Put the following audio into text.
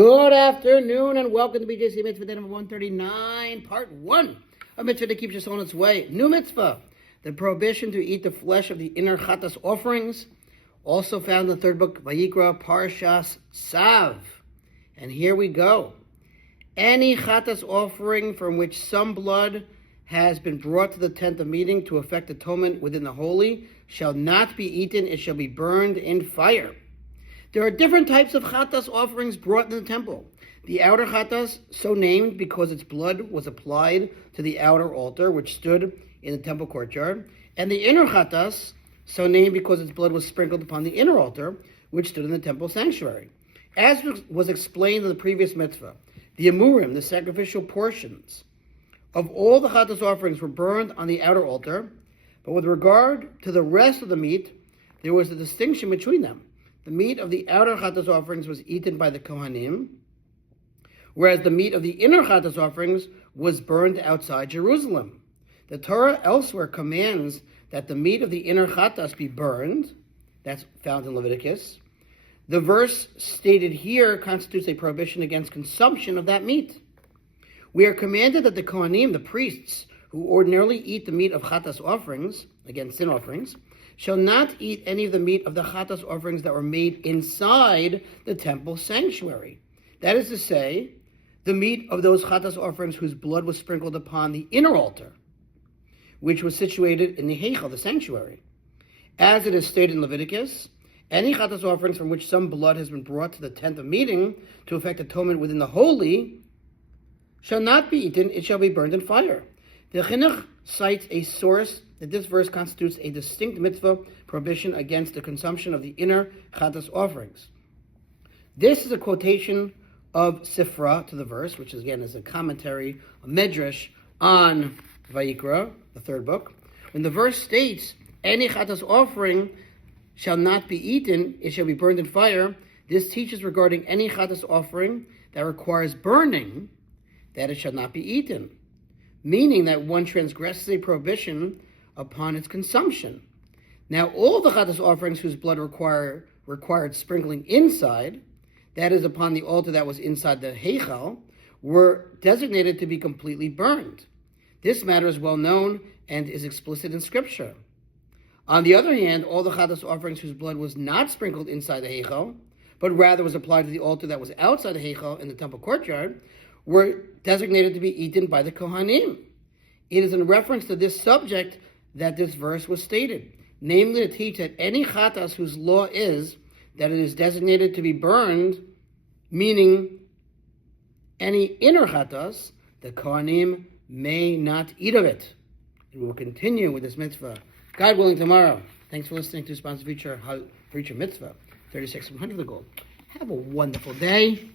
Good afternoon and welcome to BJC Mitzvah A number 139, part 1. A mitzvah that keeps us on its way. New mitzvah, the prohibition to eat the flesh of the inner Chatas offerings, also found in the third book, Vayikra, Parshas Sav. And here we go. Any Chatas offering from which some blood has been brought to the tent of meeting to effect atonement within the holy shall not be eaten, it shall be burned in fire. There are different types of Chatas offerings brought in the temple. The outer Chatas, so named because its blood was applied to the outer altar, which stood in the temple courtyard, and the inner Chatas, so named because its blood was sprinkled upon the inner altar, which stood in the temple sanctuary. As was explained in the previous mitzvah, the amurim, the sacrificial portions, of all the Chatas offerings were burned on the outer altar, but with regard to the rest of the meat, there was a distinction between them. The meat of the outer Chatas offerings was eaten by the Kohanim, whereas the meat of the inner Chatas offerings was burned outside Jerusalem. The Torah elsewhere commands that the meat of the inner Chatas be burned. That's found in Leviticus. The verse stated here constitutes a prohibition against consumption of that meat. We are commanded that the Kohanim, the priests, who ordinarily eat the meat of Chatas offerings, again sin offerings, shall not eat any of the meat of the Chatas offerings that were made inside the temple sanctuary. That is to say, the meat of those Chatas offerings whose blood was sprinkled upon the inner altar, which was situated in the Heichal, the sanctuary. As it is stated in Leviticus, any Chatas offerings from which some blood has been brought to the tent of meeting to effect atonement within the holy shall not be eaten, it shall be burned in fire. The Chinuch cites a source that this verse constitutes a distinct mitzvah prohibition against the consumption of the inner Chatas offerings. This is a quotation of Sifra to the verse, which again is a commentary, a medrash on Vayikra, the third book. When the verse states, any Chatas offering shall not be eaten, it shall be burned in fire, this teaches regarding any Chatas offering that requires burning, that it shall not be eaten, meaning that one transgresses a prohibition upon its consumption. Now, all the Chatas offerings whose blood required sprinkling inside, that is upon the altar that was inside the Heichal, were designated to be completely burned. This matter is well known and is explicit in Scripture. On the other hand, all the Chatas offerings whose blood was not sprinkled inside the Heichal, but rather was applied to the altar that was outside the Heichal in the temple courtyard, were designated to be eaten by the Kohanim. It is in reference to this subject that this verse was stated, namely to teach that any Chatas whose law is that it is designated to be burned, meaning any inner Chatas, the Kohanim may not eat of it. And we will continue with this mitzvah, God willing, tomorrow. Thanks for listening to Sponsor Future Mitzvah 36 from Honey for the Gold. Have a wonderful day.